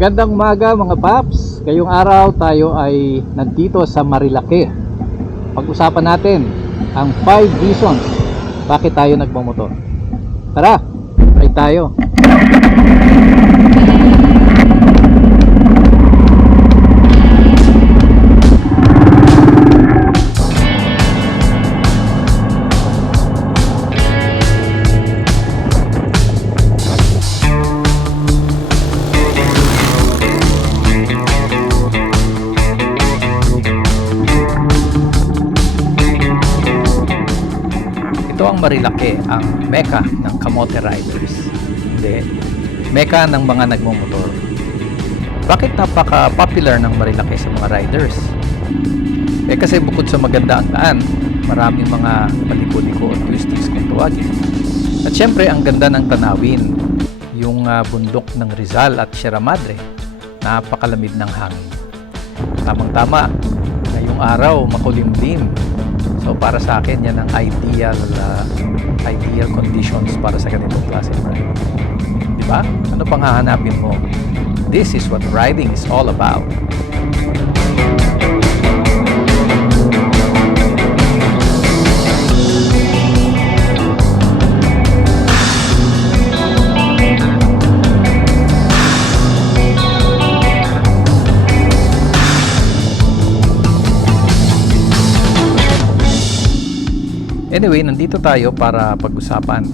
Magandang umaga mga paps. Ngayong araw tayo ay nandito sa Marilake. Pag-usapan natin ang 5 reasons bakit tayo nagmamotor. Tara, ride tayo. Ito ang Marilake, ang mecca ng kamote riders. Hindi, mecca ng mga nagmumotor. Bakit napaka-popular ng Marilake sa mga riders? Kasi bukod sa maganda ang daan, maraming mga paliko-liko o twists kung tawagin. At syempre, ang ganda ng tanawin, yung bundok ng Rizal at Sierra Madre, napakalamig ng hangin. Tamang-tama, ngayong araw, makulimlim. So para sa akin, yan ang ideal conditions para sa ganitong klase ng ride. Diba? Ano pang hahanapin mo? This is what riding is all about. Anyway, nandito tayo para pag-usapan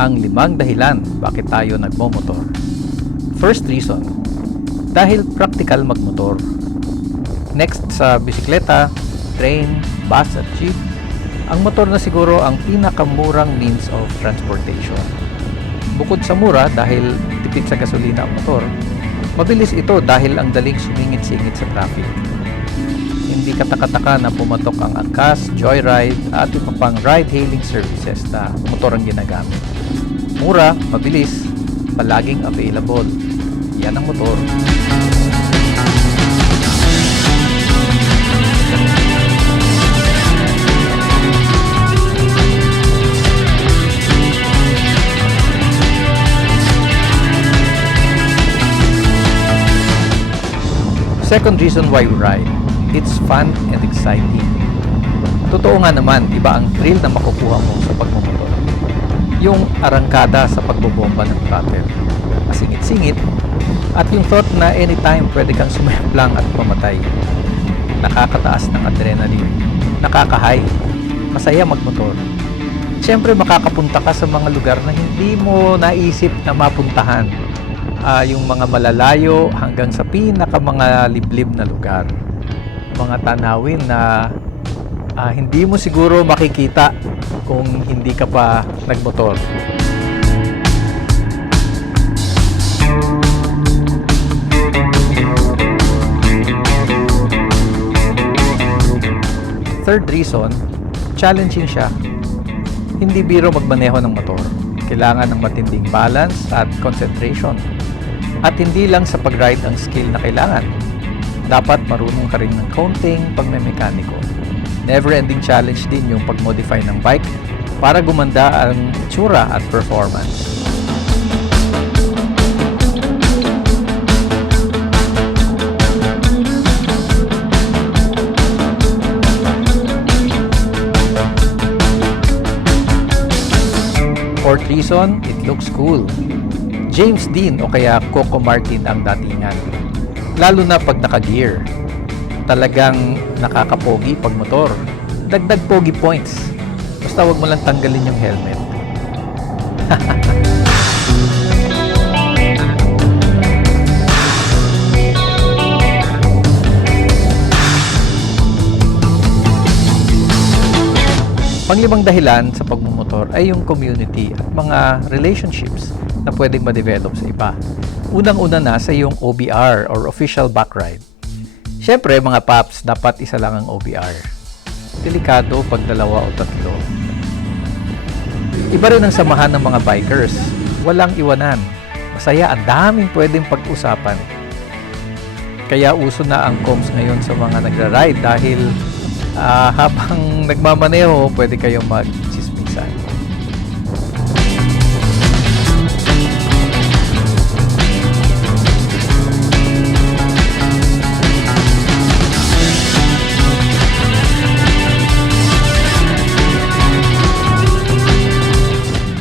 ang 5 dahilan bakit tayo nagmomotor. First reason, dahil practical magmotor. Next, sa bisikleta, train, bus at jeep, ang motor na siguro ang pinakamurang means of transportation. Bukod sa mura dahil tipid sa gasolina ang motor, mabilis ito dahil ang daling sumingit-singit sa traffic. Hindi katakataka na pumatok ang angkas, joyride at iba pang ride-hailing services na motor ang ginagamit. Mura, mabilis, palaging available. Yan ang motor. Second reason why we ride. It's fun and exciting. Totoo nga naman, iba ang thrill na makukuha mo sa pagmumotor. Yung arangkada sa pagbobomba ng throttle, masingit-singit, at yung thought na anytime pwede kang sumemplang at pamatay. Nakakataas ng adrenaline, nakaka-high, masaya magmotor. Siyempre makakapunta ka sa mga lugar na hindi mo naisip na mapuntahan. Yung mga malalayo hanggang sa pinaka mga liblib na lugar. Mga tanawin na hindi mo siguro makikita kung hindi ka pa nagmotor. Third reason, challenging siya. Hindi biro magmaneho ng motor. Kailangan ng matinding balance at concentration. At hindi lang sa pag-ride ang skill na kailangan. Dapat marunong ka rin ng counting pag may mekaniko. Never-ending challenge din yung pag-modify ng bike para gumanda ang itsura at performance. Fourth reason, it looks cool. James Dean o kaya Coco Martin ang datingan. Lalo na pag naka-gear. Talagang nakakapogi pag motor. Dagdag pogi points. Basta wag mo lang tanggalin yung helmet. Panglimang dahilan sa pagmumotor ay yung community at mga relationships na pwedeng ma-develop sa iba. Unang-una na sa iyong OBR or official back ride. Siyempre mga paps, dapat isa lang ang OBR. Delikado pag 2 o 3. Iba rin ang samahan ng mga bikers. Walang iwanan. Masaya, ang daming pwedeng pag-usapan. Kaya uso na ang comms ngayon sa mga nagra-ride dahil habang nagmamaneho, pwede kayong mag-chismisan.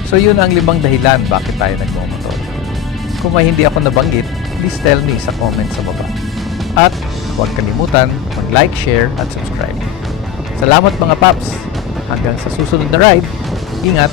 So yun ang 5 dahilan bakit tayo nagmomotor. Kung may hindi ako nabanggit, please tell me sa comment sa baba. At huwag kalimutan mag-like, share at subscribe. Salamat mga paps! Hanggang sa susunod na ride, ingat!